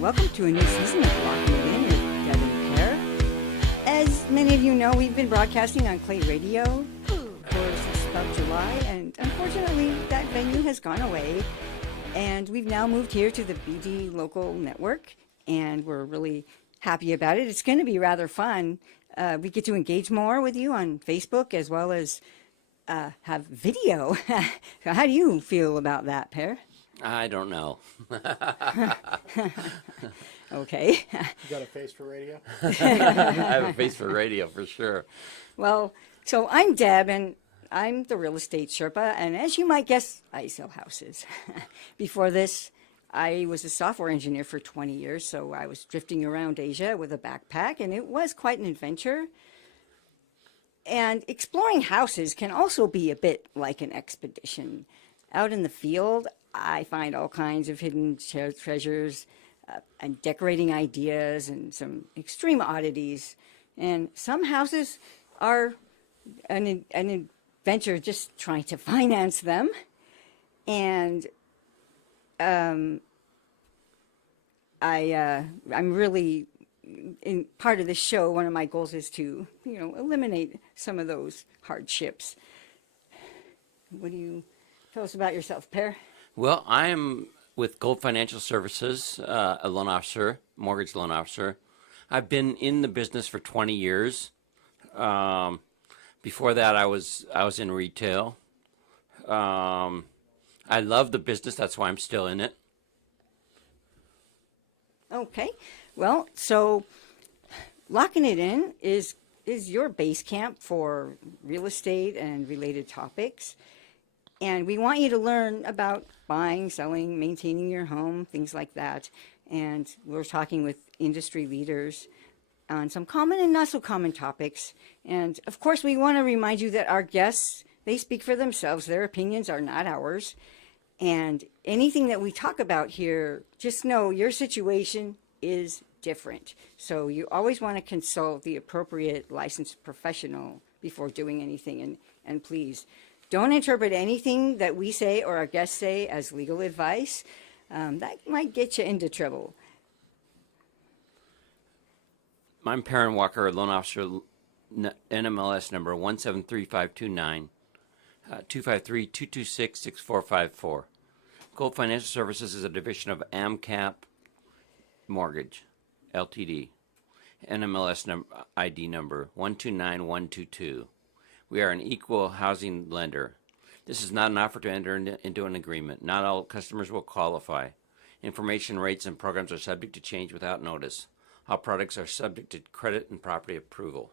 Welcome to a new season of Lockin It In with Deb and Per. As many of you know, we've been broadcasting on Clay Radio since about July, and unfortunately that venue has gone away. And we've now moved here to the BD local network, and we're really happy about it. It's going to be rather fun. We get to engage more with you on Facebook as well as have video. So how do you feel about that, Per? I don't know. Okay. You got a face for radio? I have a face for radio for sure. Well, so I'm Deb, and I'm the real estate Sherpa, and as you might guess, I sell houses. Before this, I was a software engineer for 20 years, so I was drifting around Asia with a backpack, and it was quite an adventure. And exploring houses can also be a bit like an expedition. Out in the field, I find all kinds of hidden treasures and decorating ideas and some extreme oddities. And some houses are an adventure just trying to finance them. And I'm really, in part of the show, one of my goals is to, eliminate some of those hardships. What do you tell us about yourself, Per? Well, I am with Gold Financial Services, a loan officer, mortgage loan officer. I've been in the business for 20 years. Before that, I was in retail. I love the business. That's why I'm still in it. Okay. Well, so Lockin It In is your base camp for real estate and related topics. And we want you to learn about buying, selling, maintaining your home, things like that. And we're talking with industry leaders on some common and not so common topics. And of course, we want to remind you that our guests, they speak for themselves. Their opinions are not ours. And anything that we talk about here, just know your situation is different. So you always want to consult the appropriate licensed professional before doing anything. And please, don't interpret anything that we say or our guests say as legal advice. That might get you into trouble. I'm Per Walker, loan officer, NMLS number 173529, 253-226-6454. Gold Financial Services is a division of AMCAP Mortgage, Ltd. NMLS ID number 129122. We are an equal housing lender. This is not an offer to enter into an agreement. Not all customers will qualify. Information, rates, and programs are subject to change without notice. All products are subject to credit and property approval.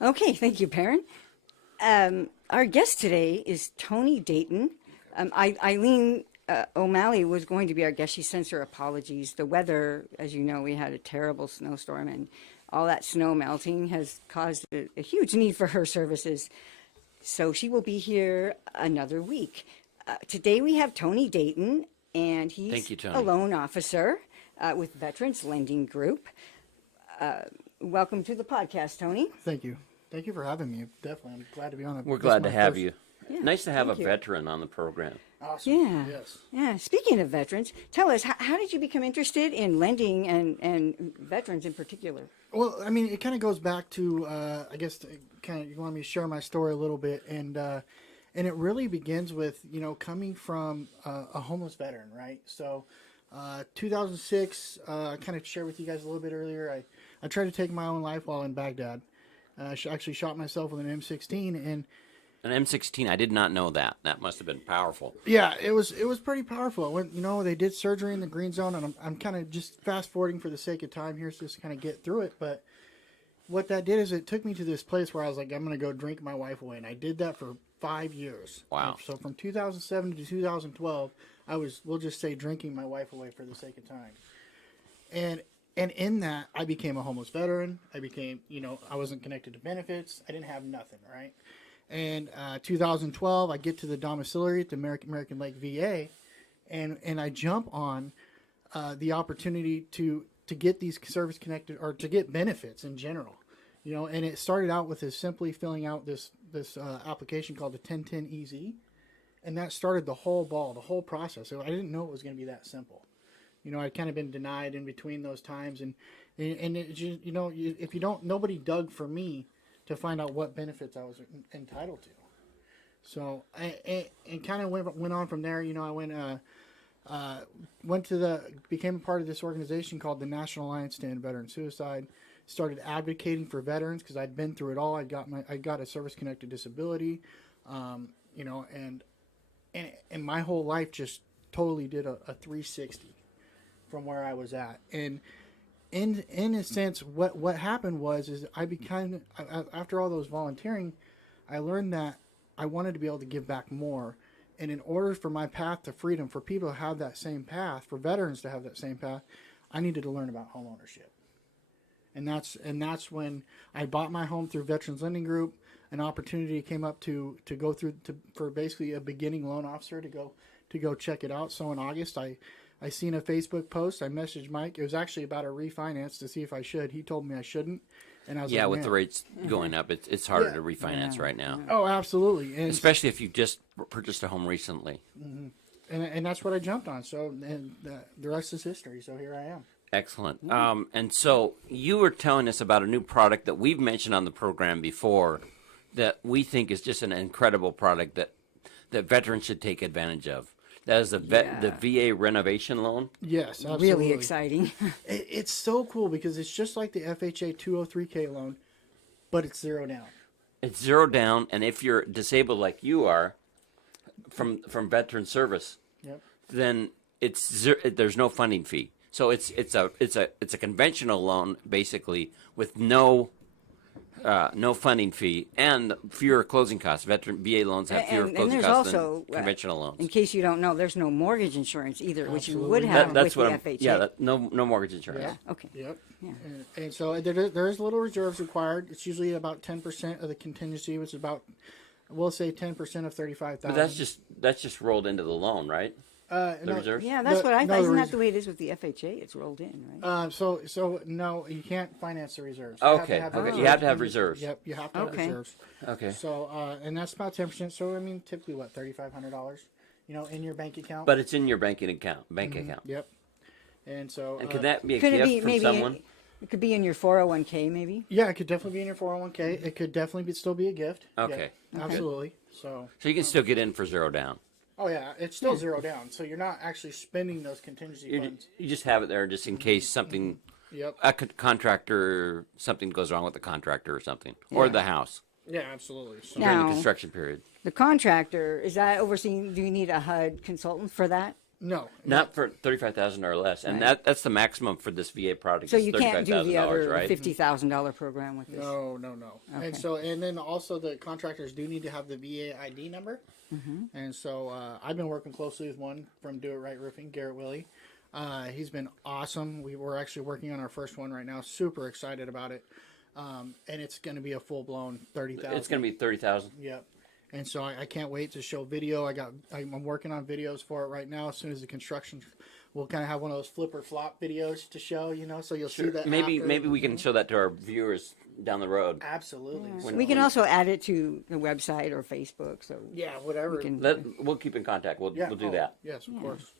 Okay, thank you, Perrin. Our guest today is Tony Dayton. Eileen O'Malley was going to be our guest. She sends her apologies. The weather, as you know, we had a terrible snowstorm, and all that snow melting has caused a huge need for her services. So she will be here another week. Today we have Tony Dayton, and he's Thank you, Tony. A loan officer with Veterans Lending Group. Welcome to the podcast, Tony. Thank you. Thank you for having me. Definitely. I'm glad to be on it. We're glad to have you. Yeah, nice to have a thank you. veteran on the program. Awesome. Yeah. Yes. Yeah. Speaking of veterans, tell us, how did you become interested in lending and veterans in particular? Well, I mean, it kind of goes back to, I guess, you want me to share my story a little bit. And it really begins with, coming from a homeless veteran, right? So 2006, I kind of shared with you guys a little bit earlier, I tried to take my own life while in Baghdad. I actually shot myself with an M16, and An M16, I did not know that. That must have been powerful. yeah, it was pretty powerful. I went, they did surgery in the green zone, and I'm kind of just fast forwarding for the sake of time here, so just kind of get through it. But what that did is it took me to this place where I was like, I'm going to go drink my wife away, and I did that for 5 years. Wow. So from 2007 to 2012, I was, we'll just say, drinking my wife away for the sake of time. And in that, I became a homeless veteran. I became, I wasn't connected to benefits. I didn't have nothing, right? And 2012, I get to the domiciliary at the American Lake VA, and I jump on the opportunity to get these service connected, or to get benefits in general, And it started out with simply filling out this application called the 1010 EZ, and that started the whole process. So I didn't know it was going to be that simple. I'd kind of been denied in between those times, and it just, if you don't, nobody dug for me to find out what benefits I was entitled to. So I kind of went on from there. I became a part of this organization called the National Alliance to End Veteran Suicide. Started advocating for veterans because I'd been through it all. I got a service-connected disability, and my whole life just totally did a 360 from where I was at. And in a sense, what happened is I became, after all those volunteering, I learned that I wanted to be able to give back more. And in order for my path to freedom, for people to have that same path, for veterans to have that same path, I needed to learn about home ownership. And that's when I bought my home through Veterans Lending Group. An opportunity came up to go through for basically a beginning loan officer to go check it out. So in August, I seen a Facebook post. I messaged Mike. It was actually about a refinance to see if I should. He told me I shouldn't. And I was like, with man. the rates going up, it's harder to refinance right now. Oh, absolutely. And especially if you just purchased a home recently. And that's what I jumped on. So the rest is history. So here I am. Excellent. And so you were telling us about a new product that we've mentioned on the program before that we think is just an incredible product that veterans should take advantage of. That is the VA renovation loan. Yes, absolutely. Really exciting. It's so cool because it's just like the FHA 203K loan, but it's zero down. It's zero down, and if you're disabled like you are from veteran service, then there's no funding fee. So it's a conventional loan basically with no funding fee and fewer closing costs. Veteran VA loans have fewer closing costs than conventional loans. In case you don't know, there's no mortgage insurance either, which you would Absolutely. have That's with what the FHA. no mortgage insurance. Yeah. Okay. Yep. Yeah. And so there is little reserves required. It's usually about 10% of the contingency, which is about, we'll say 10% of $35,000. But that's just rolled into the loan, right? The reserves? Yeah, that's what I thought. no, Isn't that the way it is with the FHA? It's rolled in, right? So no, you can't finance the reserves. Okay. You have to have reserves. reserves. Yep, you have to have Okay. reserves. Okay. So and that's about 10%. So I mean, typically what, $3,500, in your bank account. But it's in your bank account. Yep. And so. And could that be a Could it gift be from maybe? someone? It could be in your 401k, maybe. Yeah, it could definitely be in your 401k. It could definitely still be a gift. Okay. Yeah, absolutely. So you can still get in for zero down. Oh yeah, it's still zero down. So you're not actually spending those contingency funds. You just have it there just in case something, Yep. a contractor, something goes wrong with the contractor or something, or the house Yeah, absolutely. So, Yeah. during the Now- construction period. The contractor, is that overseen? Do you need a HUD consultant for that? no. Not for $35,000 or less, and Right. that's the maximum for this VA product. So is you can't do the $35,000, other right? $50,000 program with this. No. Okay. And then also the contractors do need to have the VA ID number. And so I've been working closely with one from Do It Right Roofing, Garrett Willie. He's been awesome. We're actually working on our first one right now. Super excited about it. And it's going to be a full blown 30,000. It's going to be 30,000. Yep. And so I can't wait to show video. I'm working on videos for it right now. As soon as the construction, we'll kind of have one of those flip or flop videos to show. So you'll see that. Maybe after. we can show that to our viewers down the road. Absolutely. When- We can also add it to the website or Facebook. So Yeah, whatever. we can. We'll keep in contact. We'll do that. Yes, of course.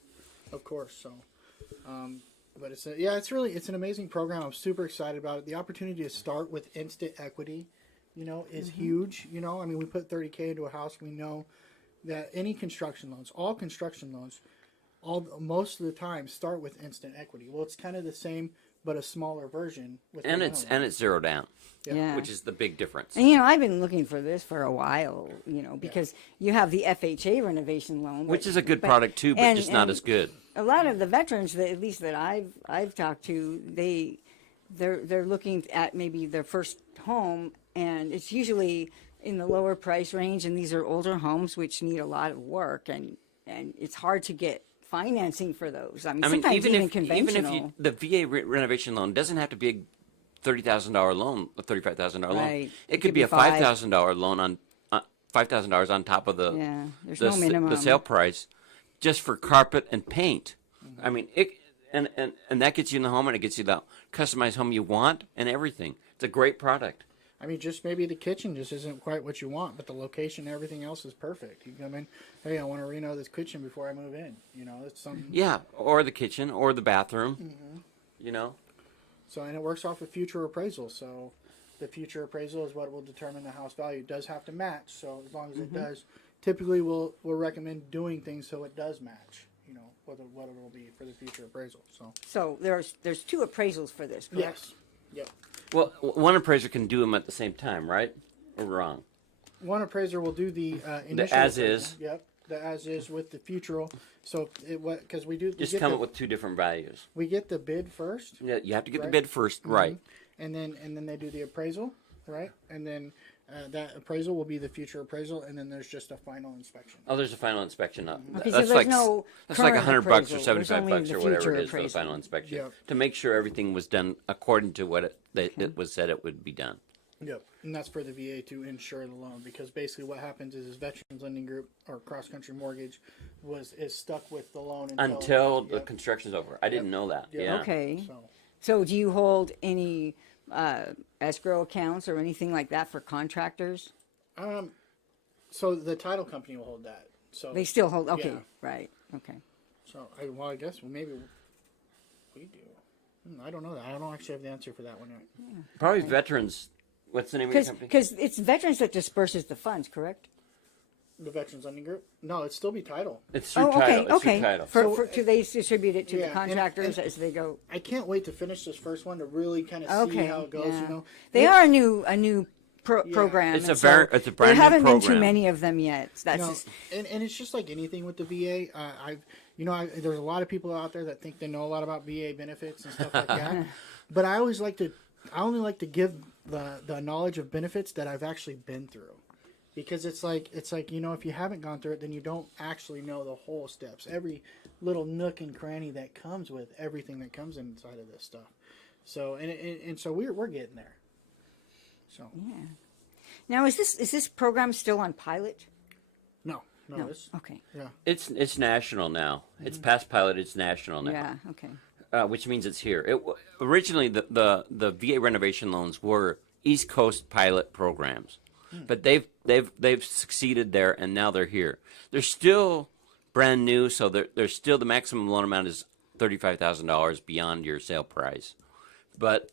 So, but it's an amazing program. I'm super excited about it. The opportunity to start with instant equity, is huge. I mean, we put 30K into a house. We know that any construction loans, all construction loans, most of the time start with instant equity. Well, it's kind of the same, but a smaller version. And it's zero down, Yeah. which is the big difference. And I've been looking for this for a while, because you have the FHA renovation loan, Which is a good product too, but just not as good. A lot of the veterans that, at least that I've talked to, they're looking at maybe their first home, and it's usually in the lower price range, and these are older homes which need a lot of work, and it's hard to get financing for those. I mean sometimes even conventional. The VA renovation loan doesn't have to be a $30,000 loan, a $35,000 loan. Right. It could be a $5,000 loan on $5,000 on top of the there's no minimum. the sale price, just for carpet and paint. I mean, and that gets you in the home, and it gets you the customized home you want and everything. It's a great product. I mean, just maybe the kitchen just isn't quite what you want, but the location and everything else is perfect. You come in, hey, I want to reno this kitchen before I move in. You know, it's something. Yeah, or the kitchen, or the bathroom. You know. So, and it works off of future appraisal. So, the future appraisal is what will determine the house value. It does have to match. So, as long as it does, typically we'll recommend doing things so it does match. You know, what it will be for the future appraisal. So there's 2 appraisals for this, correct? Yes. Yep. Well, one appraiser can do them at the same time, right? Or wrong? One appraiser will do the initial as appraisal. is. Yep. The as is with the futural. So because we do Just come up with 2 different values. we get the bid first. Yeah, you have to get the Right. bid first, right? And then they do the appraisal, right? And then that appraisal will be the future appraisal, and then there's just a final inspection. Oh, there's a final inspection. Okay, so That's there's like no that's like current $100 or appraisal. There's $75 only the or whatever future it is for the appraisal. final inspection Yep. to make sure everything was done according to what it was said it would be done. Yep. And that's for the VA to insure the loan, because basically what happens is Veterans Lending Group or Cross Country Mortgage is stuck with the loan Until the Yep. construction's over. I didn't know that. Yep. Yeah. Okay. So So do you hold any escrow accounts or anything like that for contractors? so the title company will hold that. So They still hold. Okay, Yeah. right. Okay. So I guess maybe we do. I don't know that. I don't actually have the answer for that one yet. Probably veterans. What's the name of your company? Because it's veterans that disperses the funds, correct? The Veterans Lending Group? No, it'd still be title. It's through Oh, okay, title. It's okay. through title. Do they distribute it to Yeah, the and- contractors and- as they go? I can't wait to finish this first one to really kind of see Okay, how it goes. yeah. You know, They are a new program. It's and a very- it's a brand new There haven't been too program. many of them yet. That's No, just, and it's just like anything with the VA. There's a lot of people out there that think they know a lot about VA benefits and stuff like that. But I only like to give the knowledge of benefits that I've actually been through, because it's like if you haven't gone through it, then you don't actually know the whole steps, every little nook and cranny that comes with everything that comes inside of this stuff. So and so we're getting there. So yeah. Now, is this program still on pilot? no, No. it's Okay. yeah. It's national now. It's past pilot. It's national now. Yeah. Okay. Which means it's here. Originally, the VA renovation loans were East Coast pilot programs, but they've succeeded there, and now they're here. They're still brand new, so they're still the maximum loan amount is $35,000 beyond your sale price, but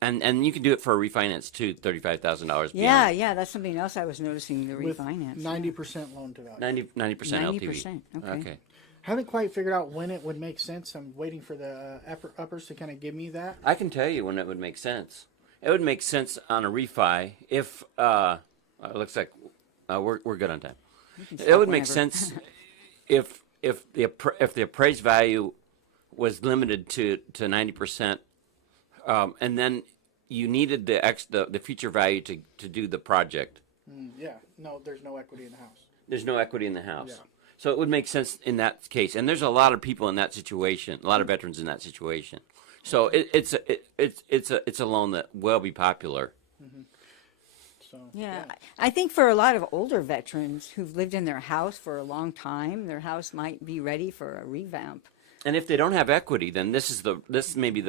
and you can do it for a refinance too, $35,000 Yeah, beyond. yeah. That's something else I was noticing. The With refinance. 90% loan to value. 90% LTV. 90%, okay. Haven't quite figured out when it would make sense. I'm waiting for the uppers to kind of give me that. I can tell you when it would make sense. It would make sense on a refi if it looks like we're good on time. It would make whenever. sense if the appraised value was limited to 90%, and then you needed the future value to do the project. Yeah. No, there's no equity in the house. There's no equity in the house. Yeah. So it would make sense in that case. And there's a lot of people in that situation, a lot of veterans in that situation. So it's a loan that will be popular. So Yeah, I think for a lot of older veterans who've lived in their house for a long time, their house might be ready for a revamp. And if they don't have equity, then this may be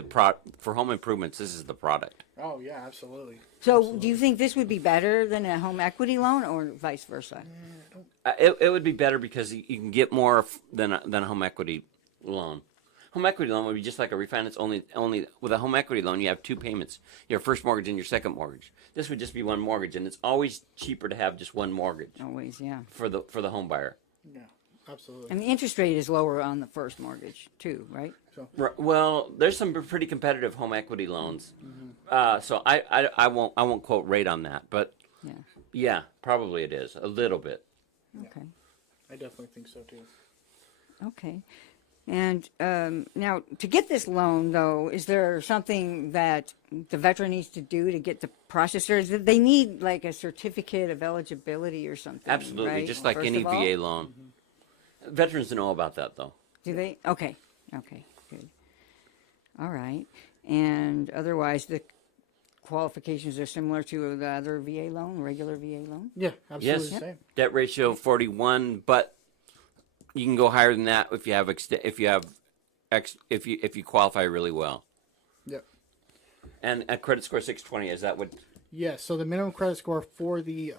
for home improvements. This is the product. Oh yeah, absolutely. So, do you think this would be better than a home equity loan, or vice versa? It would be better because you can get more than a home equity loan. Home equity loan would be just like a refinance. Only with a home equity loan, you have 2 payments: your first mortgage and your second mortgage. This would just be one mortgage, and it's always cheaper to have just one mortgage Always, yeah. for the home buyer. Yeah, absolutely. And the interest rate is lower on the first mortgage too, right? Well, there's some pretty competitive home equity loans. So I won't quote rate on that, but Yeah. yeah, probably it is a little bit. Okay. I definitely think so too. Okay. And now, to get this loan, though, is there something that the veteran needs to do to get the processors? They need like a certificate of eligibility or something. Absolutely, right? just like First any of all? VA loan. Veterans know about that though. Do they? Okay. Okay. Good. All right. And otherwise, the qualifications are similar to the other VA loan, regular VA loan. Yeah, absolutely Yes, the same. debt ratio 41, but you can go higher than that if you qualify really well. Yep. And a credit score 620, is that what Yes. So the minimum credit score for the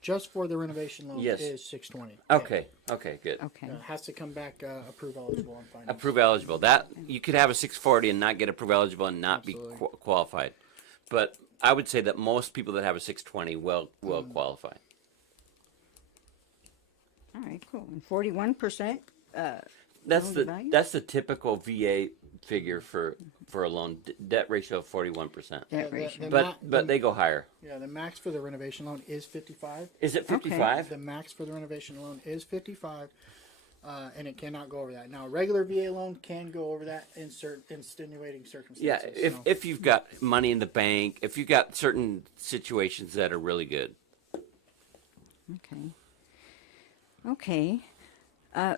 just for the renovation loan Yes. is 620. Okay. Okay. Good. Okay. Has to come back approve eligible on finance. Approve eligible. That you could have a 640 and not get approve eligible and not Absolutely. be qualified. But I would say that most people that have a 620 will qualify. All right, cool. And 41%. That's Loan the to value? that's the typical VA figure for a loan. Debt ratio of 41%. Debt ratio. But they go higher. Yeah, the max for the renovation loan is 55. Is it 55? The max for the renovation loan is 55, and it cannot go over that. Now, a regular VA loan can go over that in certain extenuating Yeah, circumstances. if you've got money in the bank, if you've got certain situations that are really good. Okay. Okay.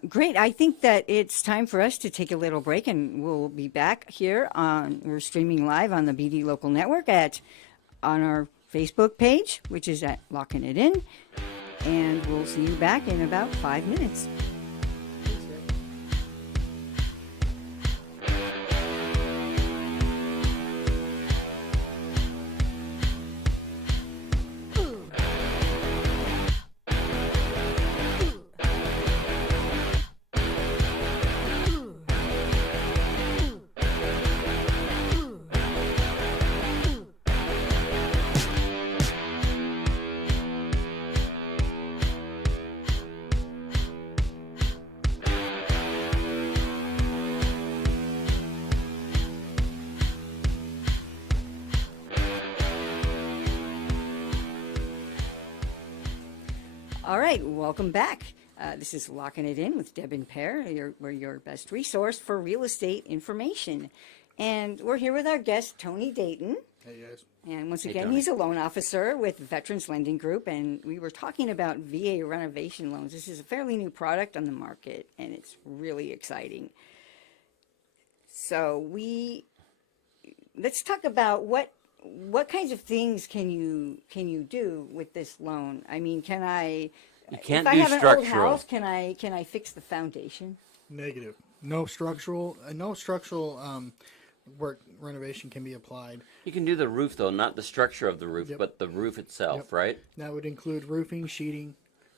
Great. I think that it's time for us to take a little break, and we'll be back here we're streaming live on the BD Local Network on our Facebook page, which is at Lockin It In, and we'll see you back in about 5 minutes. All right, welcome back. This is Locking It In with Deb and Per. We're your best resource for real estate information. And we're here with our guest, Tony Dayton. Hey, guys. And once Hey, again, Tony. he's a loan officer with Veterans Lending Group, and we were talking about VA renovation loans. This is a fairly new product on the market, and it's really exciting. So let's talk about what kinds of things can you do with this loan? I mean, can I? You can't if do I have an structural. old house, can I fix the foundation? Negative. No structural work renovation can be applied. You can do the roof though, not the structure of the roof, Yep. but the roof itself, Yep. right? That would include roofing, sheeting,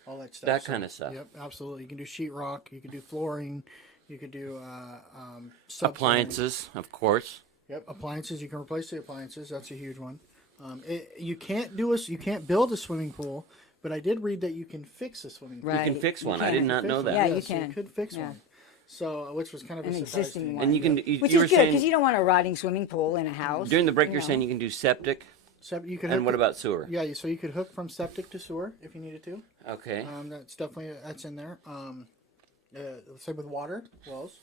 all that stuff. That kind of stuff. Yep, absolutely. You can do sheetrock. You can do flooring. You could do subflooring. Appliances, of course. Yep, appliances. You can replace the appliances. That's a huge one. You can't build a swimming pool, but I did read that you can fix a swimming pool. Right. You can fix you one. I can. did not know that. Yeah, you Yes, can. You could fix Yeah. one. So, which was kind of An a surprise existing to me. one. And you can. Which You is were good because saying you don't want a rotting swimming pool in a house. during the break, you you're know. saying you can do septic. You could And hook what it- about sewer? Yeah, so you could hook from septic to sewer if you needed to. Okay. That's in there. Same with water wells,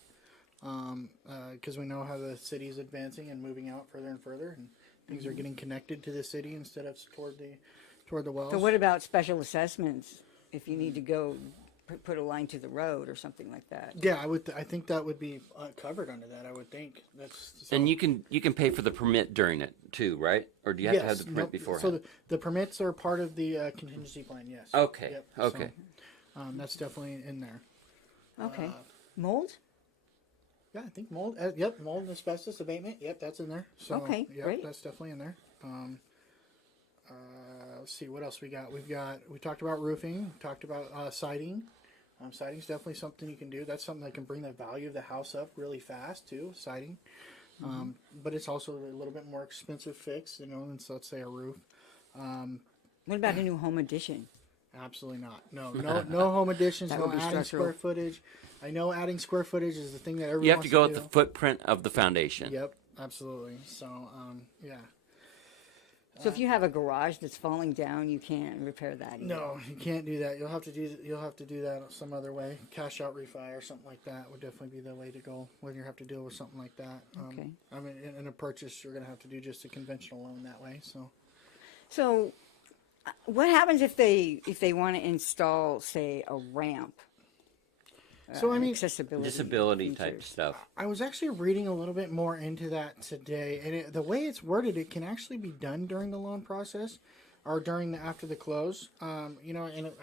because we know how the city is advancing and moving out further and further, and things are getting connected to the city instead of toward the wells. So what about special assessments? If you need to go put a line to the road or something like that. Yeah, I think that would be covered under that. I would think And you can pay for the permit during it too, right? Or do you have to have the permit beforehand? So the permits are part of the contingency plan. Yes. Okay. Yep, Okay. So, that's definitely in there. Okay. Mold? Yeah, I think mold. Mold and asbestos abatement. Yep, that's in there. So, Okay, yep, great. That's definitely in there. Let's see what else we got. We talked about roofing. Talked about siding. Siding's definitely something you can do. That's something that can bring the value of the house up really fast too. Siding, but it's also a little bit more expensive fix, than let's say a roof. What about a new home addition? Absolutely not. No home additions. That No would be adding structural. square footage. I know adding square footage is the thing that everyone You have wants to go with do. the footprint of the foundation. Yep, absolutely. So, yeah. So if you have a garage that's falling down, you can't repair that either. No, you can't do that. You'll have to do that some other way. Cash out refi or something like that would definitely be the way to go when you have to deal with something like that. Okay. I mean, in a purchase, you're going to have to do just a conventional loan that way. So what happens if they want to install, say, a ramp? So, I mean, accessibility Disability type features. stuff. I was actually reading a little bit more into that today, and the way it's worded, it can actually be done during the loan process or after the close. And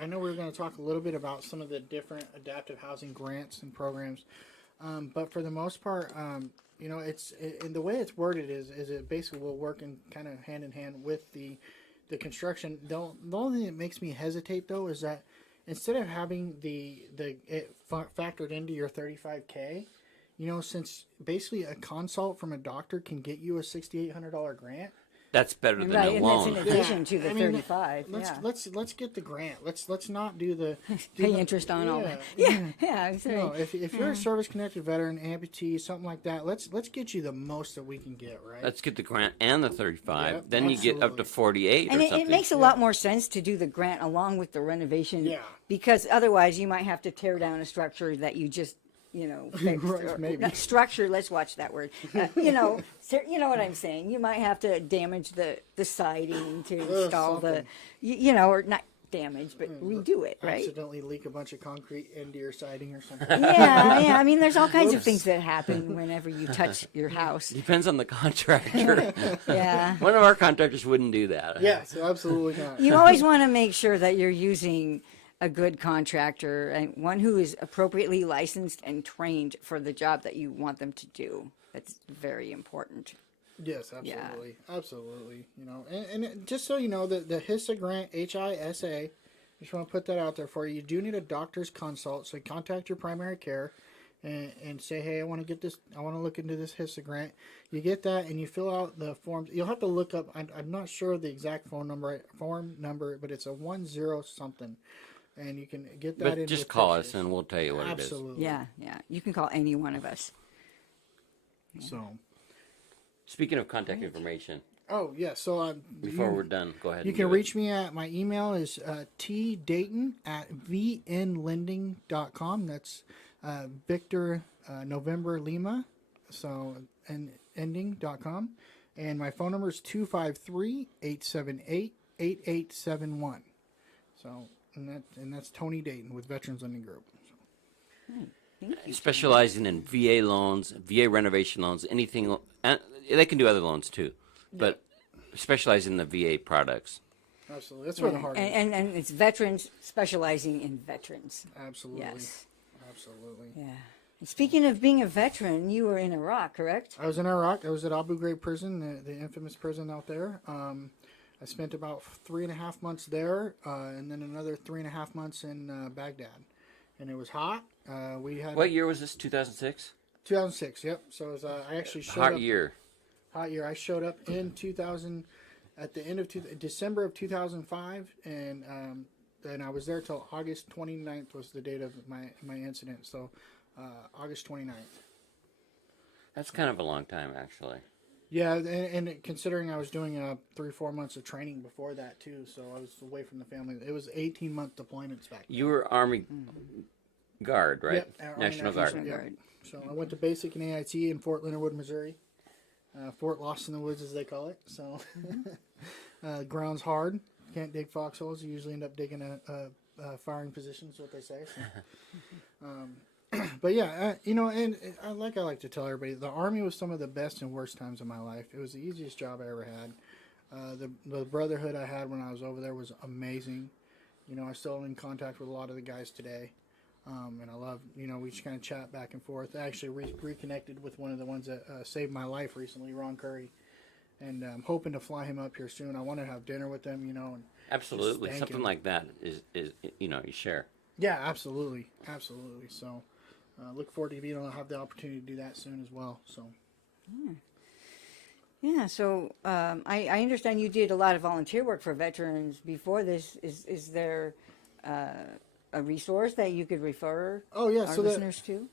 I know we're going to talk a little bit about some of the different adaptive housing grants and programs, but for the most part, and the way it's worded is it basically will work in kind of hand in hand with the the construction. The only thing that makes me hesitate though is that instead of having it factored into your $35K, you know, since basically a consult from a doctor can get you a $6,800 grant. That's better than Right, a and that's loan. in addition to the I mean, 35. Let's get the grant. Let's not do the Pay interest on all that. Yeah, I'm sorry. No, if you're a service connected veteran, amputee, something like that, let's get you the most that we can get, right? Let's get the grant and the 35. Yep, then you get up to 48 And or it something. makes a lot more sense to do the grant along with the renovation. Yeah. Because otherwise you might have to tear down a structure that you just, you know, fixed. Right, or, maybe. not structure, let's watch that word. You know, you know what I'm saying. You might have to damage the siding to install something. you know, or not damage, but redo it, right? Accidentally leak a bunch of concrete into your siding or something. Yeah. I mean, there's all kinds of things that happen whenever you touch your house. Depends on the contractor. Yeah. One of our contractors wouldn't do that. Yes, absolutely not. You always want to make sure that you're using a good contractor and one who is appropriately licensed and trained for the job that you want them to do. That's very important. Yes, absolutely, absolutely. You know, and just so you know, the HISA grant, HISA, just want to put that out there for you. You do need a doctor's consult, so contact your primary care and say, hey, I want to get this. I want to look into this HISA grant. You get that, and you fill out the forms. You'll have to look up. I'm not sure the exact form number, but it's a 10 something. And you can get that. But just call us and we'll tell you what Absolutely. Yeah. You can call any one of us. So. it is. Speaking of contact information, Oh yeah. So before we're done, go ahead. you and can do it. reach me at my email is tdayton@vnlending.com. That's Victor November Lima. So and ending.com. And my phone number is 253-878-8871. So and that's Tony Dayton with Veterans Lending Group. Specializing in VA loans, VA renovation loans, anything. And they can do other loans too, but specialize in the VA products. Absolutely, that's where the heart is. And it's veterans specializing in veterans. Absolutely, Yes. absolutely. Yeah. And speaking of being a veteran, you were in Iraq, correct? I was in Iraq. I was at Abu Ghraib prison, the infamous prison out there. I spent about 3.5 months there, and then another 3.5 months in Baghdad. And it was hot. We had What year was this? 2006. 2006. Yep. So it was, I actually showed Hot up. year. Hot year. I showed up in 2000, at the end of December of 2005, and then I was there till August 29th was the date of my incident. So August 29th. That's kind of a long time, actually. Yeah, and considering I was doing 3-4 months of training before that too, so I was away from the family. It was 18-month deployments back then. You were Army Guard, right? Yep, Army National Guard. Yep. So I went to basic and AIT in Fort Leonard Wood, Missouri. Fort Lost in the Woods, as they call it. So ground's hard. Can't dig foxholes. You usually end up digging a firing position, is what they say. So. But yeah, you know, and I like to tell everybody, the Army was some of the best and worst times of my life. It was the easiest job I ever had. The brotherhood I had when I was over there was amazing. You know, I still am in contact with a lot of the guys today. And I love, you know, we just kind of chat back and forth. I actually reconnected with one of the ones that saved my life recently, Ron Curry. And I'm hoping to fly him up here soon. I want to have dinner with him, you know. And Absolutely. thank Something him. like that is you know, you share. Yeah, absolutely. Absolutely. So look forward to being able to have the opportunity to do that soon as well. So. Yeah, so I understand you did a lot of volunteer work for veterans before this. Is there a resource that you could refer Oh, yeah. our So listeners to?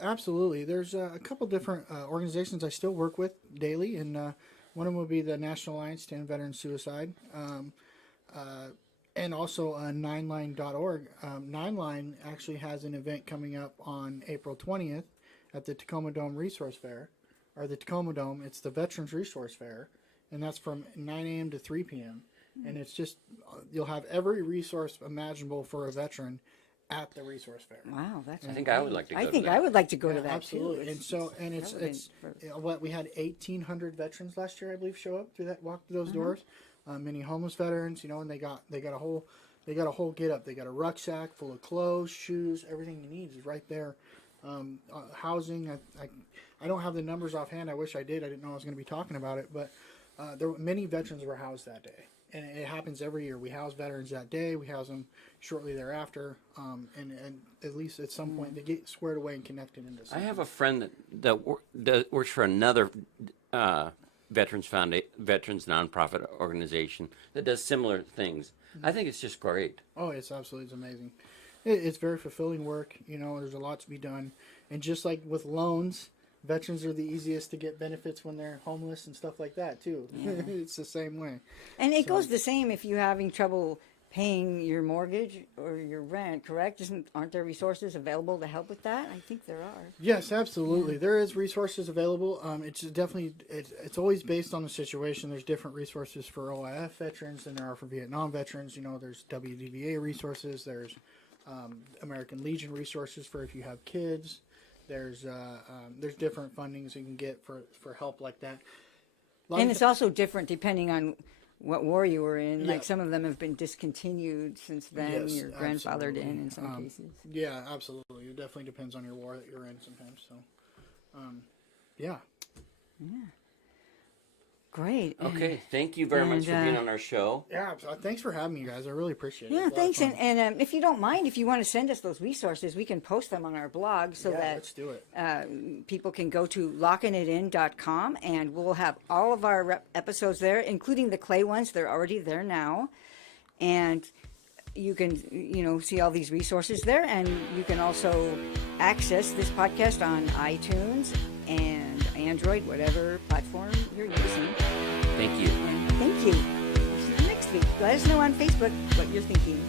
Absolutely. There's a couple different organizations I still work with daily, and one of them would be the National Alliance to End Veteran Suicide, and also 9line.org. 9line actually has an event coming up on April 20th at the Tacoma Dome Resource Fair, or the Tacoma Dome. It's the Veterans Resource Fair, and that's from 9 a.m. to 3 p.m. And it's just, you'll have every resource imaginable for a veteran at the resource fair. Wow, that's. I think I would like to go I to think that. I would like to go Yeah, to that absolutely. too. And so, and that would've it's been what we had 1,800 veterans last year, I believe, show up through that, walk through those doors. Many homeless veterans, you know, and they got a whole get up. They got a rucksack full of clothes, shoes, everything you need is right there. Housing, I don't have the numbers offhand. I wish I did. I didn't know I was going to be talking about it, but there were many veterans were housed that day. And it happens every year. We house veterans that day. We house them shortly thereafter. And at least at some point they get squared away and connected into I something. have a friend that works for another veterans nonprofit organization that does similar things. I think it's just great. Oh, it's amazing. It's very fulfilling work. You know, there's a lot to be done. And just like with loans, veterans are the easiest to get benefits when they're homeless and stuff like that too. It's the same way. And it goes the same if you're having trouble paying your mortgage or your rent, correct? Aren't there resources available to help with that? I think there are. Yes, absolutely. There is resources available. It's definitely it's always based on the situation. There's different resources for OIF veterans than there are for Vietnam veterans. You know, there's WDVA resources. There's American Legion resources for if you have kids. There's different fundings you can get for help like that. And it's also different depending on what war you were in. Yeah. Like some of them have been discontinued since then. Yes, You're grandfathered absolutely. in some cases. Yeah, absolutely. It definitely depends on your war that you're in sometimes. So, yeah. Great. Okay, thank you very much for and, being on our show. Yeah, thanks for having me, guys. I really appreciate it. Yeah, It's a lot of thanks. fun. And if you don't mind, if you want to send us those resources, we can post them on our blog so Yeah, that let's do it. people can go to lockinitin.com, and we'll have all of our episodes there, including the clay ones. They're already there now. And you can, see all these resources there. And you can also access this podcast on iTunes and Android, whatever platform you're using. Thank you. And thank you. See you next week. Let us know on Facebook what you're thinking.